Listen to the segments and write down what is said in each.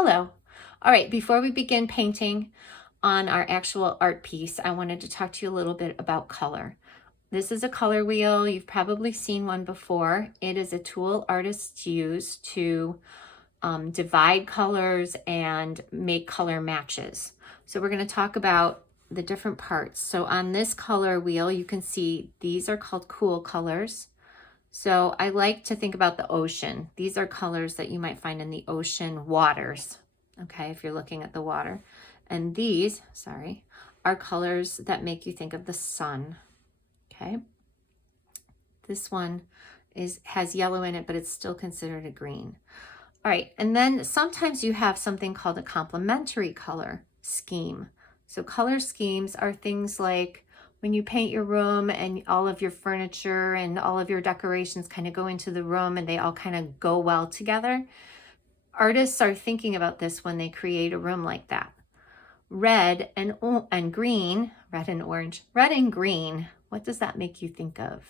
Hello. All right, before we begin painting on our actual art piece, I wanted to talk to you a little bit about color. This is a color wheel. You've probably seen one before. It is a tool artists use to divide colors and make color matches. So we're going to talk about the different parts. So on this color wheel, you can see these are called cool colors. So I like to think about the ocean. These are colors that you might find in the ocean waters, okay, if you're looking at the water. And these, are colors that make you think of the sun, okay? This one has yellow in it, but it's still considered a green. All right, and then sometimes you have something called a complementary color scheme. So color schemes are things like when you paint your room and all of your furniture and all of your decorations kind of go into the room and they all kind of go well together. Artists are thinking about this when they create a room like that. Red and green, red and orange, red and green, what does that make you think of?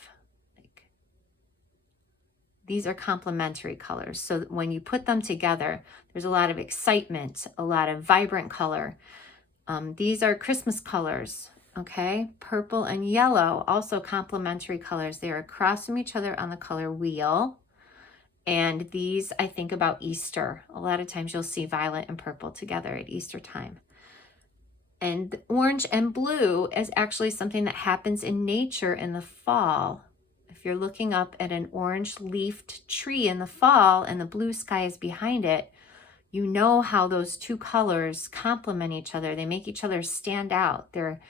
These are complementary colors. So when you put them together, there's a lot of excitement, a lot of vibrant color. These are Christmas colors, okay? Purple and yellow, also complementary colors. They are across from each other on the color wheel. And these, I think about Easter. A lot of times you'll see violet and purple together at Easter time. And orange and blue is actually something that happens in nature in the fall. If you're looking up at an orange leafed tree in the fall and the blue sky is behind it, you know how those two colors complement each other. They make each other stand out. They're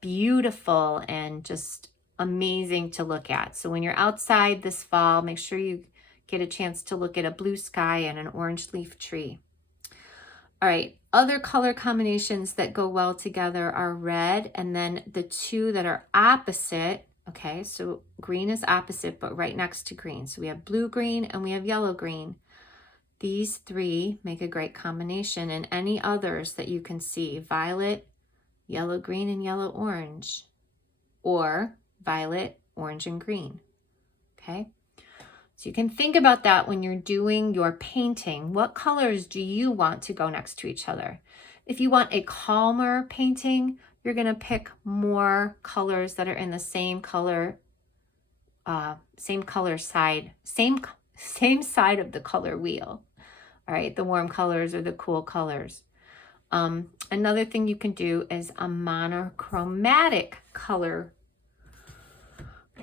beautiful and just amazing to look at. So when you're outside this fall, make sure you get a chance to look at a blue sky and an orange leaf tree. All right, other color combinations that go well together are red and then the two that are opposite. Okay, so green is opposite, but right next to green. So we have blue-green and we have yellow-green. These three make a great combination, and any others that you can see, violet, yellow-green, and yellow-orange, or violet, orange, and green, okay? So you can think about that when you're doing your painting. What colors do you want to go next to each other? If you want a calmer painting, you're going to pick more colors that are in the same color side, same side of the color wheel. All right, the warm colors or the cool colors. Another thing you can do is a monochromatic color.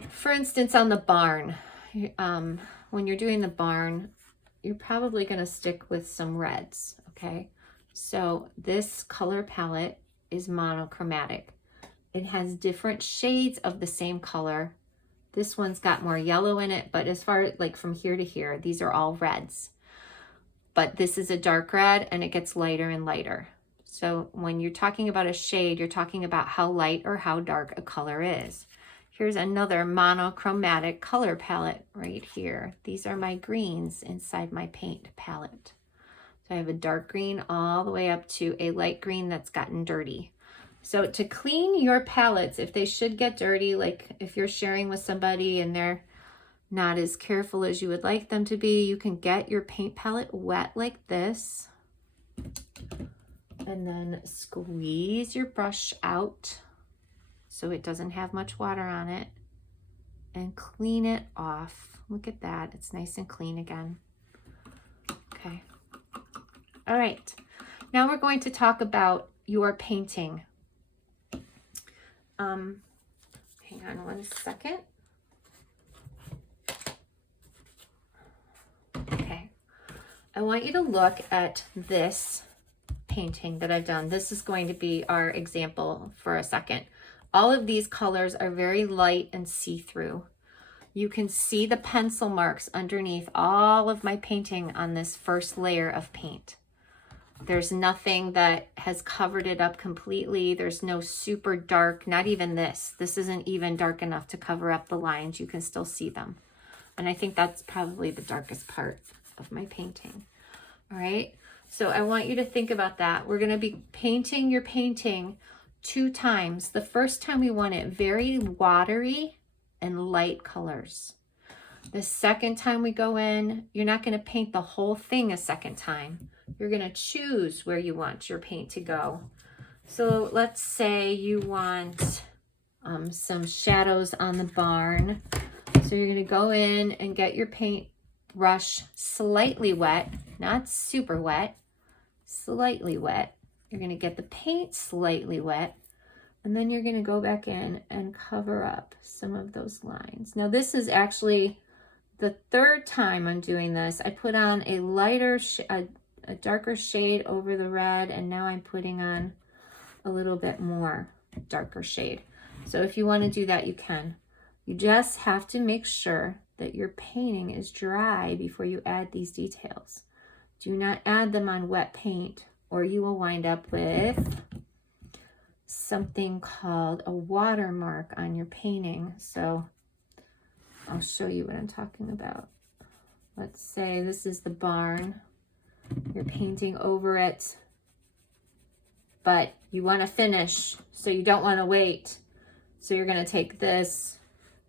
For instance, on the barn, when you're doing the barn, you're probably going to stick with some reds, okay? So this color palette is monochromatic. It has different shades of the same color. This one's got more yellow in it, but as far like from here to here, these are all reds. But this is a dark red and it gets lighter and lighter. So when you're talking about a shade, you're talking about how light or how dark a color is. Here's another monochromatic color palette right here. These are my greens inside my paint palette. So I have a dark green all the way up to a light green that's gotten dirty. So to clean your palettes, if they should get dirty, like if you're sharing with somebody and they're not as careful as you would like them to be, you can get your paint palette wet like this. And then squeeze your brush out so it doesn't have much water on it. And clean it off. Look at that, it's nice and clean again. Okay. All right, now we're going to talk about your painting. Hang on one second. Okay, I want you to look at this painting that I've done. This is going to be our example for a second. All of these colors are very light and see-through. You can see the pencil marks underneath all of my painting on this first layer of paint. There's nothing that has covered it up completely. There's no super dark, not even this. This isn't even dark enough to cover up the lines. You can still see them. And I think that's probably the darkest part of my painting. All right, so I want you to think about that. We're gonna be painting your painting 2 times. The first time we want it very watery and light colors. The second time we go in, you're not going to paint the whole thing a second time. You're going to choose where you want your paint to go. So let's say you want some shadows on the barn. So you're going to go in and get your paint brush slightly wet, not super wet, slightly wet. You're going to get the paint slightly wet, and then you're going to go back in and cover up some of those lines. Now this is actually the third time I'm doing this. I put on a lighter, a darker shade over the red, and now I'm putting on a little bit more darker shade. So if you want to do that, you can. You just have to make sure that your painting is dry before you add these details. Do not add them on wet paint, or you will wind up with something called a watermark on your painting. So I'll show you what I'm talking about. Let's say this is the barn. You're painting over it, but you want to finish, so you don't want to wait. So you're going to take this,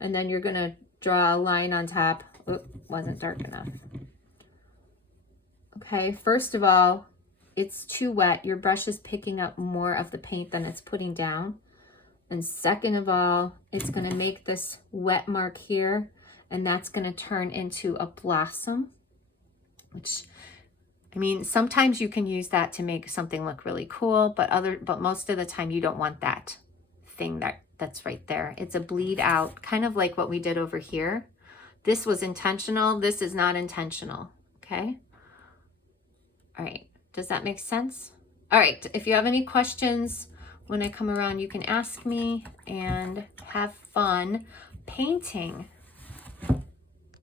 and then you're going to draw a line on top. Oop, wasn't dark enough. Okay, first of all, it's too wet. Your brush is picking up more of the paint than it's putting down. And second of all, it's going to make this wet mark here, and that's going to turn into a blossom, which, I mean, sometimes you can use that to make something look really cool, but most of the time you don't want that thing that's right there. It's a bleed out, kind of like what we did over here. This was intentional. This is not intentional. Okay. All right. Does that make sense? All right. If you have any questions when I come around, you can ask me, and have fun painting.